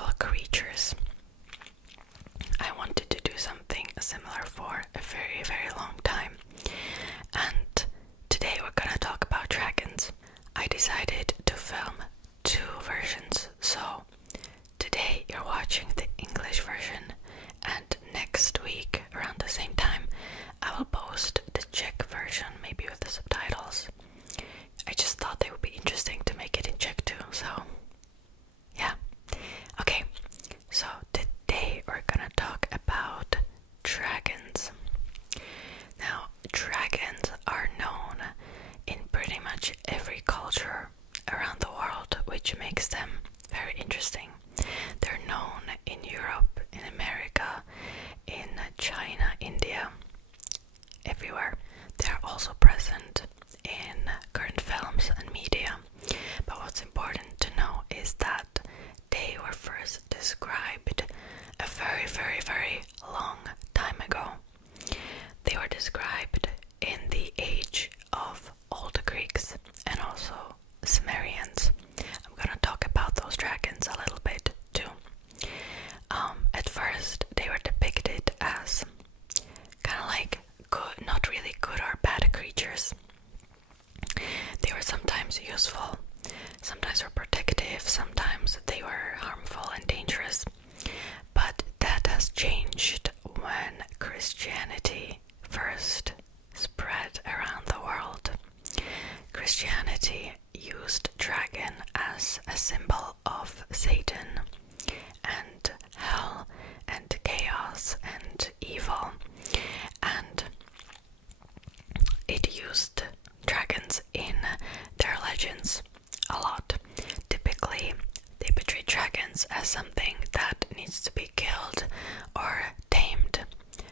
mythological creatures. I wanted to do something similar for a very, very long time. And today we're gonna talk about dragons. I decided to film two versions, so today you're watching the English version, and next week around the same time I will post the Czech version, maybe with the subtitles. I just thought they would be interesting to make it in Czech too, so yeah. Okay, so today we're gonna talk about dragons. Now, dragons are known in pretty much every culture around the world, which makes them very interesting. They're known in Europe, in America, in China, India, everywhere. They're also present in current films and media. But what's important to know is that they were first described a very, very, very long time ago. They were described in the age of Old Greeks and also Sumerians. I'm gonna talk about those dragons a little bit too. At first, they were depicted as kind of like good, not really good or bad creatures. They were sometimes useful, sometimes were protective, sometimes they were harmful and dangerous. But that has changed when Christianity first spread around the world. Christianity used dragon as a symbol of Satan and hell and chaos and evil, and it used dragons in their legends a lot. Typically, they portray dragons as something that needs to be killed or tamed.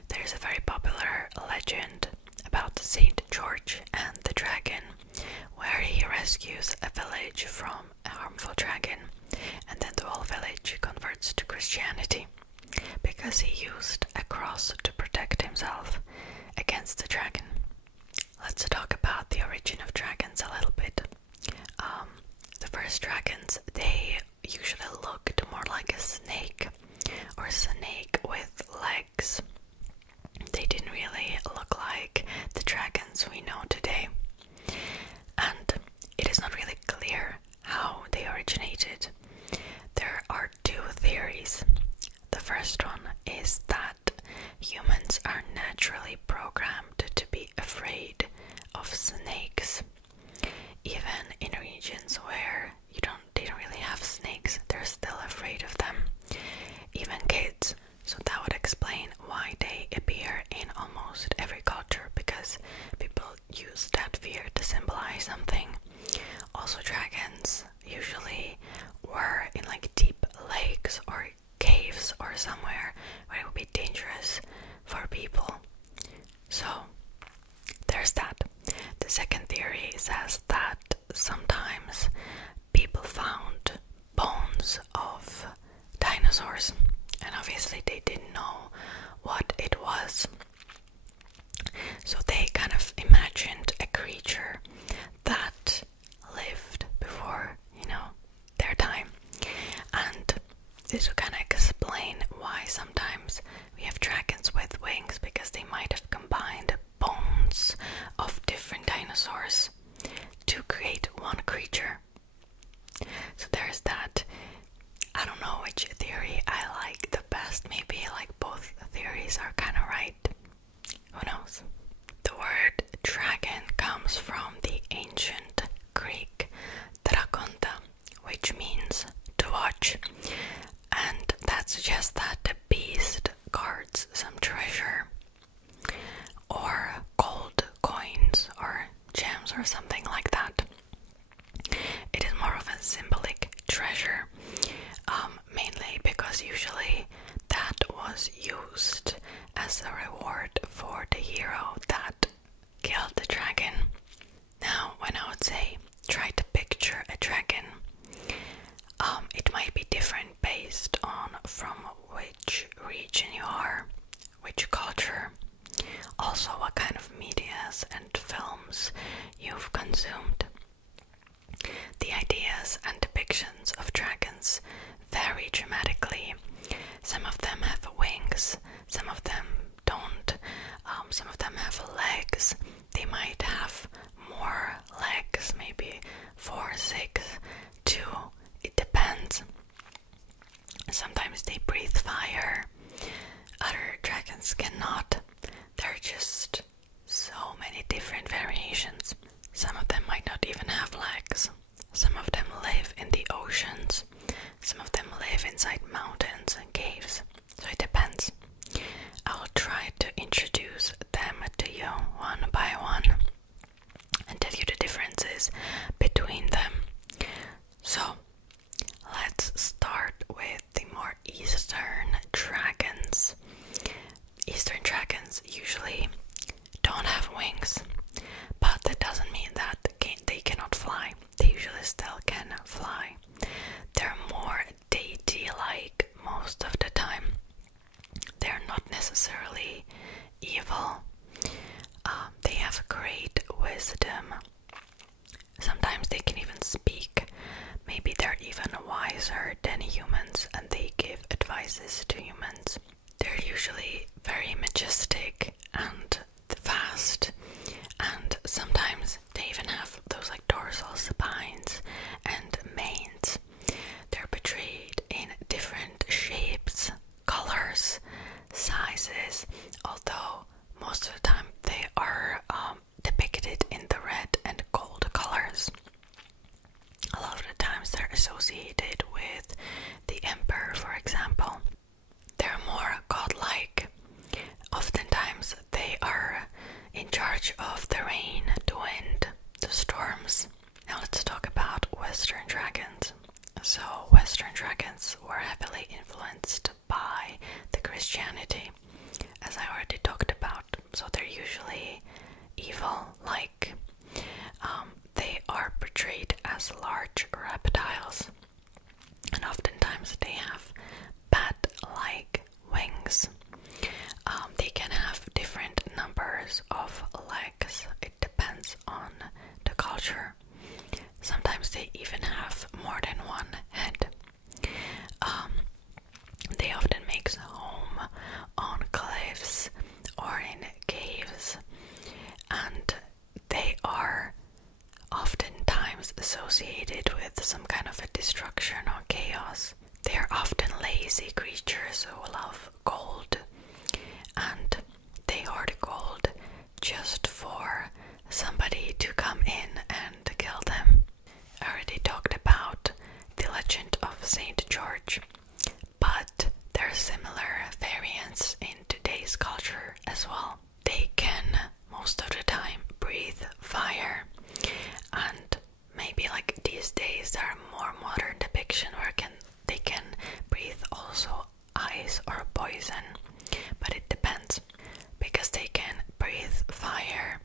There's a very popular legend about Saint George and the dragon, where he rescues a village from a harmful dragon, and then the whole village converts to Christianity because he used a cross to protect himself against the dragon. Let's talk about the origin of dragons a little bit. The first dragons, they usually looked more like a snake or a snake with legs. They didn't really look like the dragons we know today. And it is not really clear how they originated. There are two theories. The first one is that humans are naturally programmed to be afraid of snakes. Even in regions where they don't really have snakes, they're still afraid of them. Even kids. So that would explain why they appear in almost every culture, because people use that fear to symbolize something. Also, dragons usually were in like deep lakes or caves or somewhere where it would be dangerous for people. So there's that. The second theory says that sometimes people found bones of dinosaurs, and obviously they didn't know what it was. So they kind of imagined a creature that lived before, their time. And this would kind of explain why sometimes we have dragons with wings, because they might have combined bones of different dinosaurs to create one creature. So there's that. I don't know which theory I like the best. Maybe like both theories are kind of right. Who knows? The word dragon comes from the ancient Greek drakonta, which means to watch, and that suggests that the beast guards some treasure or gold coins or gems or something like that. It is more of a symbolic treasure, mainly because usually that was used as a reward for the hero that killed the dragon. Now, when I would say try to picture a dragon, it might be different based on from which region you are, which culture, also what kind of medias and films you've consumed. The ideas and depictions of dragons vary vary dramatically. Some of them have wings, some of them don't, some of them have legs. They might have more legs, maybe 4, 6, 2, it depends. Sometimes they breathe fire, other dragons cannot. There are just so many different variations. Some of them might not even have legs. Some of them live in the oceans. Some of them live inside mountains and caves. So it depends. I'll try to introduce them to you one by one and tell you the differences between them. So let's start with the more eastern dragons. Eastern dragons usually don't have wings, but that doesn't mean that they cannot fly. They usually still can fly. They're more deity-like most of the time. They're not necessarily evil. They have great wisdom. Sometimes they can even speak. Maybe they're even wiser than humans and they give advices to humans. They're usually very majestic and fast, and sometimes they even have those like dorsal spines and manes. They're portrayed in different shapes, colors, sizes, although most of the time they are depicted in the red and gold colors. A lot of the times they're associated with the emperor, for example. They're more godlike. Oftentimes they are in charge of the rain, the wind, the storms. Now let's talk about Western dragons. So Western dragons were heavily influenced by the Christianity, as I already talked about. So they're usually evil-like. They are portrayed as large reptiles, and oftentimes they have bat-like wings. They can have different numbers of legs. It depends on the culture. Sometimes they even have more than one head. They often make home on cliffs or in caves, and they are oftentimes associated with some kind of a destruction or chaos. They are often lazy creatures who love gold, and they hoard gold just for somebody to come in and kill them. I already talked about the legend of Saint George, but there are similar variants in today's culture as well. They can, most of the time, breathe fire, and maybe like these days there are more modern depiction where they can breathe also ice or poison, but it depends. Because they can breathe fire,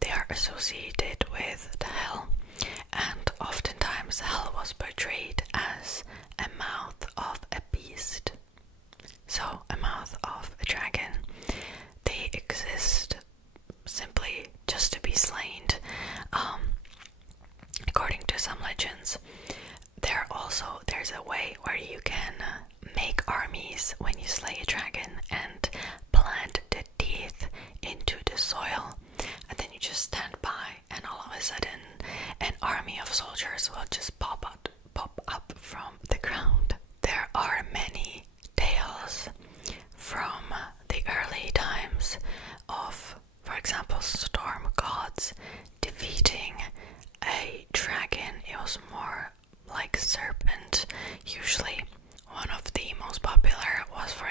they are associated with the hell, and oftentimes hell was portrayed as a mouth of a beast. So a mouth of a dragon. They exist simply just to be slain. According to some legends, there's a way where you can make armies when you slay a dragon and plant the teeth into the soil, and then you just stand by, and all of a sudden an army of soldiers will just pop up from the ground. There are many tales from the early times of, for example, storm gods defeating a dragon. It was more like serpent usually. One of the most popular was, for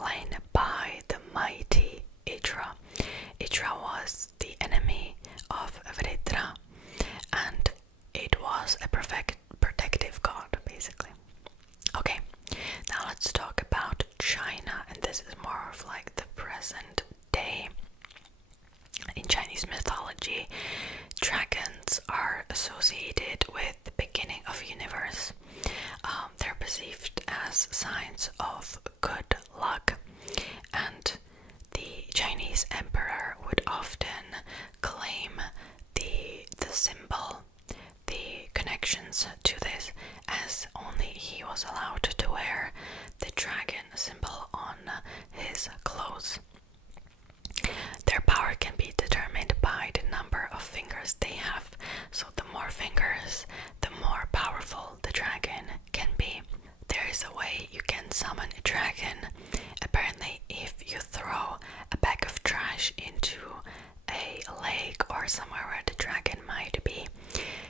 slain by the mighty Idra. Idra was the enemy of Vridra, and it was a protective god, basically. Okay, now let's talk about China, and this is more of like the present day. In Chinese mythology, dragons are associated with the beginning of universe. They're perceived as signs of good luck, and the Chinese emperor would often claim the symbol, the connections to this, as only he was allowed to wear the dragon symbol on his clothes. Their power can be determined by the number of fingers they have, so the more fingers, the more powerful the dragon can be. There is a way you can summon a dragon. Apparently, if you throw a bag of trash into a lake or somewhere where the dragon might be,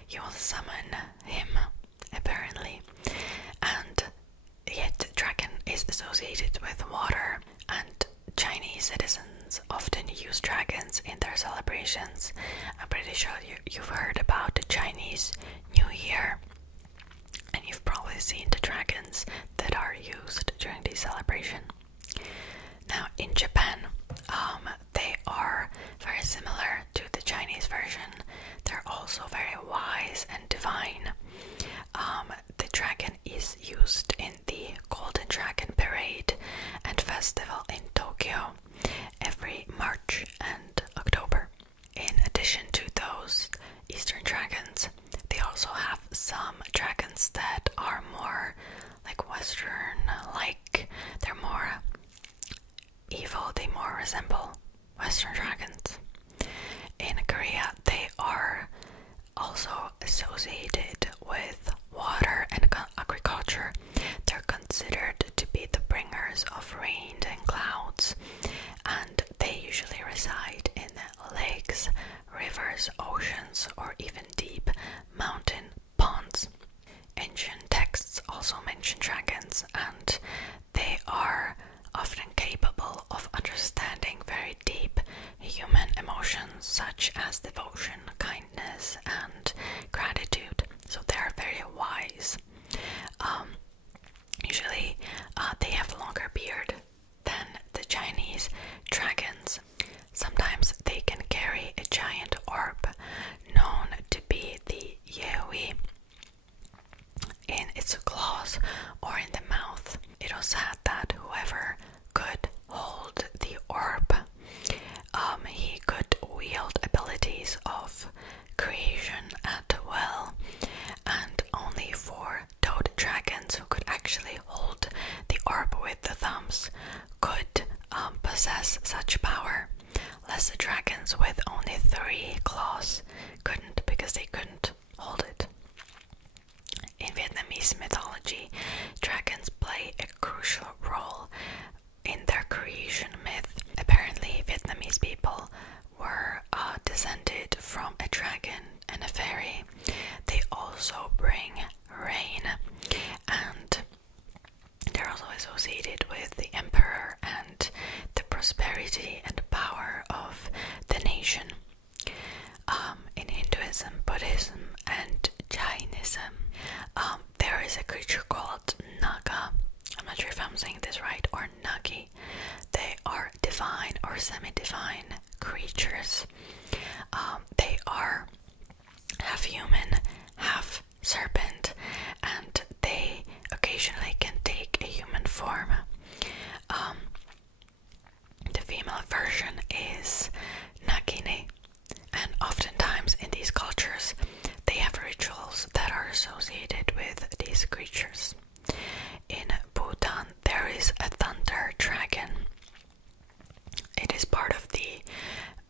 you will summon him, apparently. And yet the dragon is associated with water, and Chinese citizens often use dragons in their celebrations. I'm pretty sure you've heard about the Chinese New Year, and you've probably seen the dragons that are used during the celebration. Now in Japan, they are very similar to the Chinese version. They're also very wise and divine. The dragon is used in the Golden Dragon Parade and Festival in Tokyo every March and October. In addition to those Eastern dragons, they also have some dragons that are more like Western, like they're more evil, they more resemble Western dragons. In Korea, they are also associated with water and agriculture. They're considered to be the bringers of rain and clouds, and they usually reside in lakes, rivers, oceans, or even deep mountain ponds. Ancient texts also mention dragons, and they are often capable of understanding very deep human emotions such as devotion, kindness, and gratitude. So they are very wise. Usually they have a longer beard than the Chinese dragons. Sometimes they can carry a giant orb known to be the Yehui in its claws or in the mouth. It was said that whoever could hold the orb, he could wield abilities of creation at will, and only for toad dragons who could actually hold the orb with the thumbs could possess such power. Lesser dragons with only 3 claws couldn't, because they couldn't hold it. In Vietnamese mythology, dragons play a crucial role in their creation myth. Apparently, Vietnamese people were descended from a dragon and a fairy. They also bring rain, and they're also associated with the emperor and the prosperity and power of the nation. In Hinduism, Buddhism, and Jainism, there is a creature called Naga. I'm not sure if I'm saying this right, or Nagi. They are divine or semi-divine creatures. They are half human, half serpent, and they occasionally can take a human form. The female version is Nagini, and oftentimes in these cultures they have rituals that are associated with these creatures. In Bhutan, there is a thunder dragon. It is part of the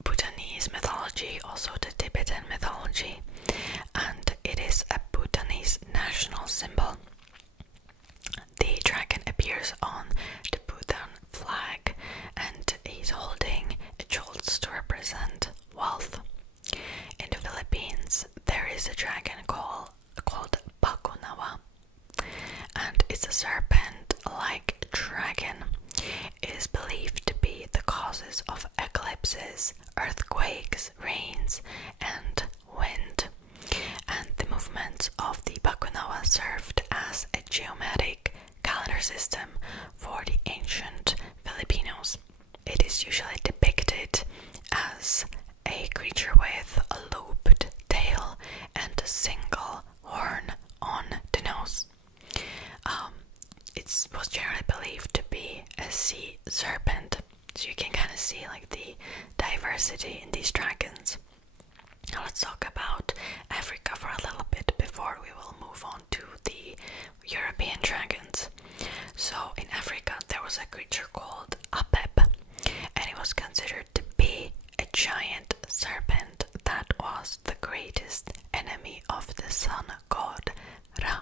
Bhutanese mythology, also the Tibetan mythology, and it is a Bhutanese national symbol. The dragon appears on the Bhutan flag, and he's holding a jewels to represent wealth. In the Philippines, there is a dragon called Bakunawa, and it's a serpent-like dragon. It is believed to be the causes of eclipses, earthquakes, rains, and wind. And the movements of the Bakunawa served as a geometric calendar system for the ancient Filipinos. It is usually depicted as a creature with a looped tail and a single horn on the nose. It was generally believed to be a sea serpent, so you can kind of see like the diversity in these dragons. Now let's talk about Africa for a little bit before we will move on to the European dragons. So in Africa there was a creature called Apep, and it was considered to be a giant serpent that was the greatest enemy of the sun god Ra.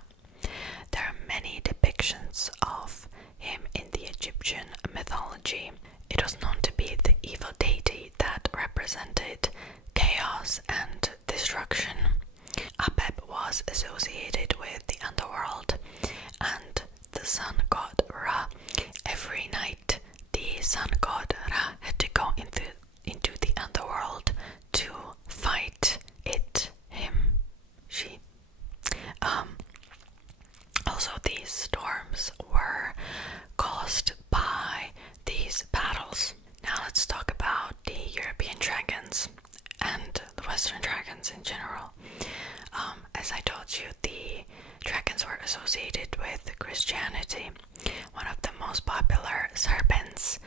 There are many depictions of him in the Egyptian mythology. It was known to be the evil deity that represented chaos and destruction. Apep was associated with the underworld and the sun god Ra. Every night the sun god Ra had to go into the underworld to fight it, him, she. Also, these storms were caused by these battles. Now let's talk about the European dragons and the Western dragons in general. As I told you, the dragons were associated with Christianity. One of the most popular serpents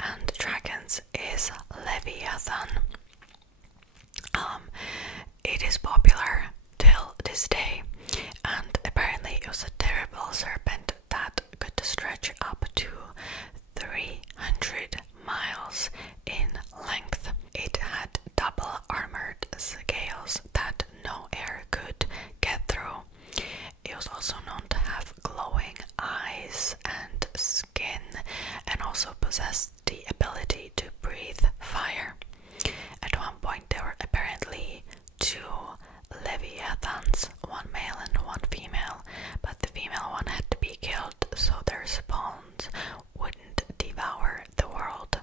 and dragons is Leviathan. It is popular till this day, and apparently it was a terrible serpent that could stretch up to 300 miles in length. It had double armored scales that no air could get through. It was also known to have glowing eyes and skin, and also possessed the ability to breathe fire. At one point there were apparently 2 Leviathans, one male and one female, but the female one had to be killed so their spawns wouldn't devour the world.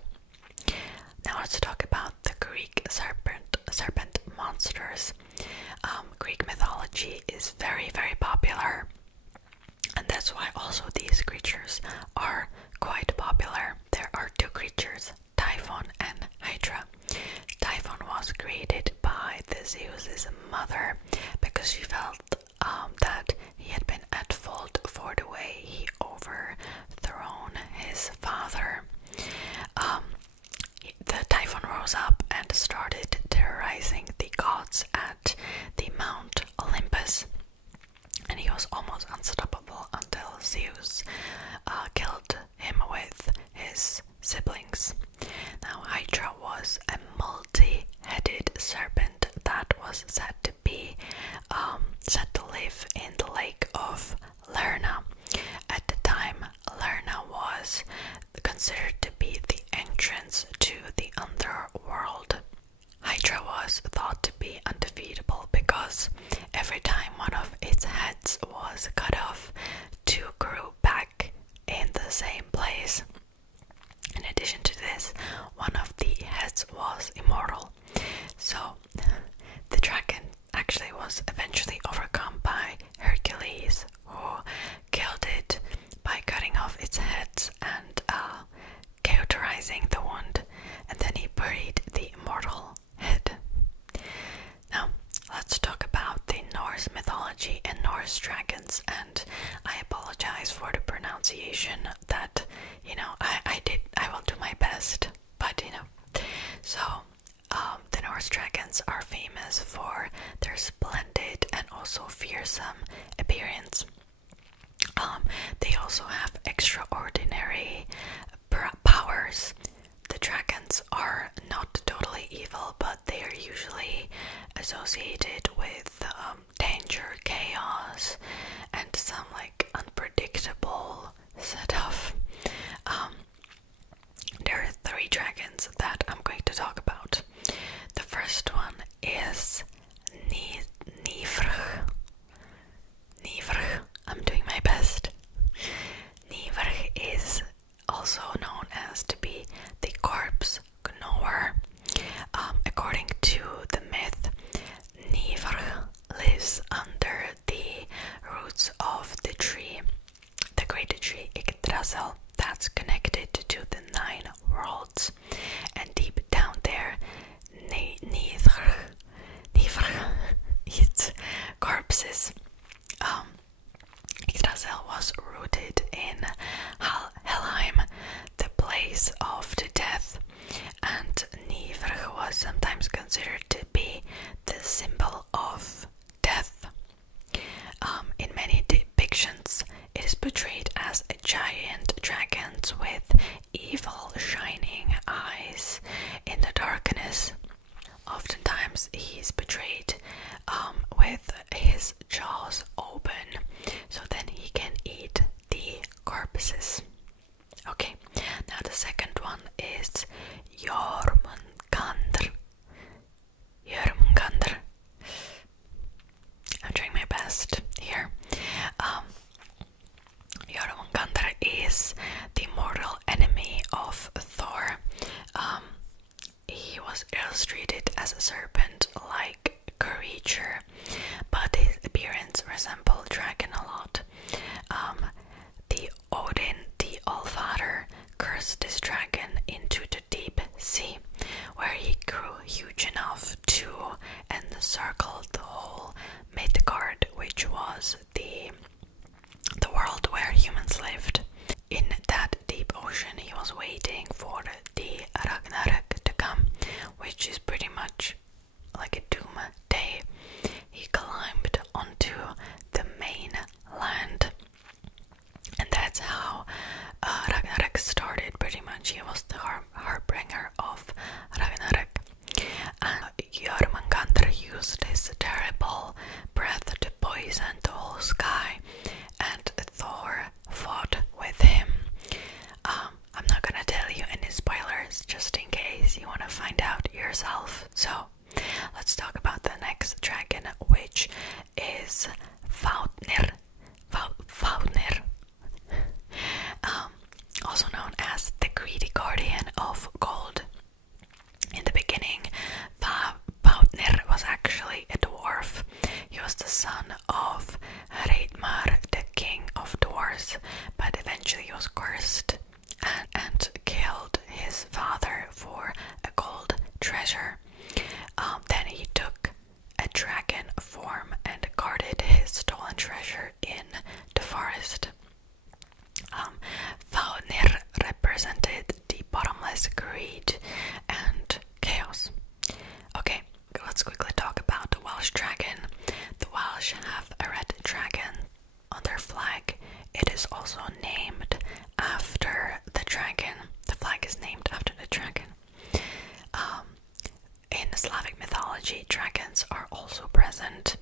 Now let's talk about the Greek serpent monsters. Greek mythology is very, very popular, and that's why also these creatures are quite popular. There are 2 creatures, Typhon and Hydra. Typhon was created by Theseus's mother because she felt that he had been at fault for the way he overthrown his father. The Typhon rose up and started terrorizing the gods at the Mount Olympus, and he was almost unstoppable until Zeus killed him with his siblings. Now Hydra was a multi-headed serpent that was said to be said to live in the lake of Lerna. At the time, Lerna was considered to be the entrance to the underworld. Hydra was thought to be undefeatable because every time one of its heads was cut off, 2 grew back in the same place. In addition to this, one of the heads was immortal. So the dragon actually was eventually overcome by Hercules, who killed it by cutting off its heads and cauterizing the wound, and then he buried the immortal head. Now let's talk about the Norse mythology and Norse dragons, and I apologize for the pronunciation. That, I will do my best, but so the Norse dragons are famous for their splendid and also fearsome appearance. They also have extraordinary powers. The dragons are not totally evil, but they are usually associated with danger, chaos, and some unpredictable stuff. There are 3 dragons that I'm going to talk about. The first one is Nivrch. I'm doing my best. Nivrch is also known as to corpses. Yggdrasil was rooted in Helheim, the place of the death, and Nifr was sometimes considered to be the symbol of death. In many depictions, it is portrayed as a giant dragon with evil shining eyes in the darkness. Oftentimes he is portrayed with his jaws open, so then he can eat the corpses. Okay, now the second one is Jormungandr. Jormungandr. I'm trying my best here. Jormungandr is the mortal enemy of Thor. He was illustrated as a serpent-like creature, but his appearance resembled dragon a lot. The Odin, the Allfather, cursed this dragon into the deep sea, where he grew huge enough to encircle the whole Midgard, which was the world where humans lived. In that deep ocean, he was waiting for the Ragnarök to come, which is pretty much like a doom day. He climbed onto the mainland, and that's how Ragnarök started. Pretty much, he was the harbinger of Ragnarök. And Jormungandr used his terrible breath to poison the whole sky, and Thor fought with him. I'm not gonna tell you any spoilers, just in case you want to find out yourself. So let's talk about the next dragon, which is Fautnir. Fautnir, also known as the greedy guardian of gold. In the beginning, Fautnir was actually a dwarf. He was the son of Hreidmar, the king of dwarves, but eventually he was cursed and killed his father for a gold treasure. Then he took a dragon form and guarded his stolen treasure in the forest. Faunir represented the bottomless greed and chaos. Okay, let's quickly talk about the Welsh dragon. The Welsh have a red dragon on their flag. It is also named after the dragon. The flag is named after the dragon. In Slavic mythology, dragons are also present.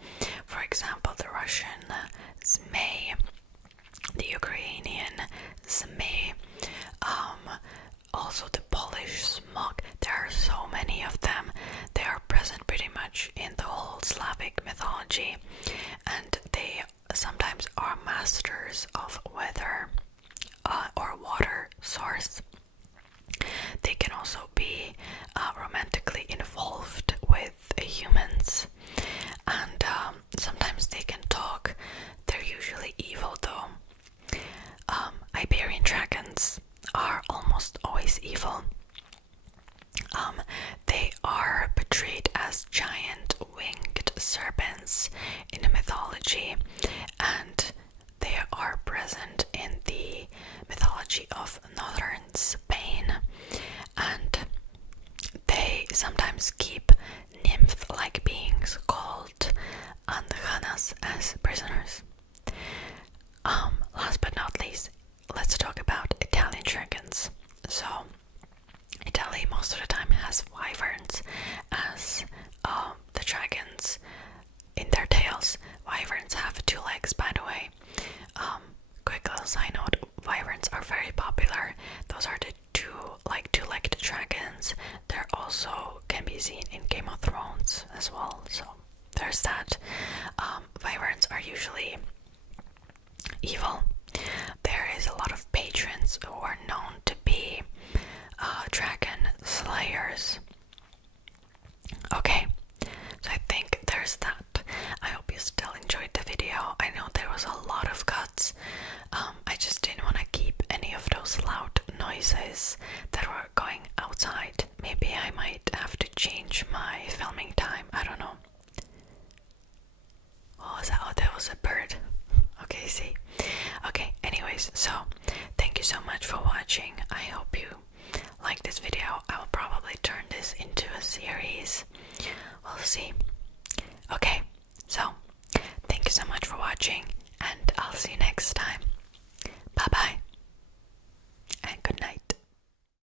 For example, the Russian Zmei, the Ukrainian Zmei, also the Polish Smok. There are so many of them. They are present pretty much in the whole Slavic mythology, and they sometimes are masters of weather or water source. They can also be romantically involved with humans, and sometimes they can talk. They're usually evil though. Iberian dragons are almost always evil. They are portrayed as giant winged serpents in the mythology, and they are present in the mythology of northern Spain, and they sometimes keep nymph-like beings called anjanas as prisoners. Last but not least, let's talk about Italian dragons. So, Italy most of the time has wyverns as the dragons in their tails. Wyverns have 2 legs, by the way. Quick little side note, wyverns are very popular. Those are the two-legged dragons. They're also can be seen in Game of Thrones as well. So there's that. Wyverns are usually evil. There is a lot of patrons who are known to be dragon slayers. Okay, so I think there's that. I hope you still enjoyed the video. I know there was a lot of cuts. I just didn't want to keep any of those loud noises that were going outside. Maybe I might have to change my filming time. I don't know. Oh, was that? Oh, that was a bird. Okay, see. Okay, anyways, so thank you so much for watching. I hope you like this video. I will probably turn this into a series. We'll see. Okay, so thank you so much for watching, and I'll see you next time. Bye bye.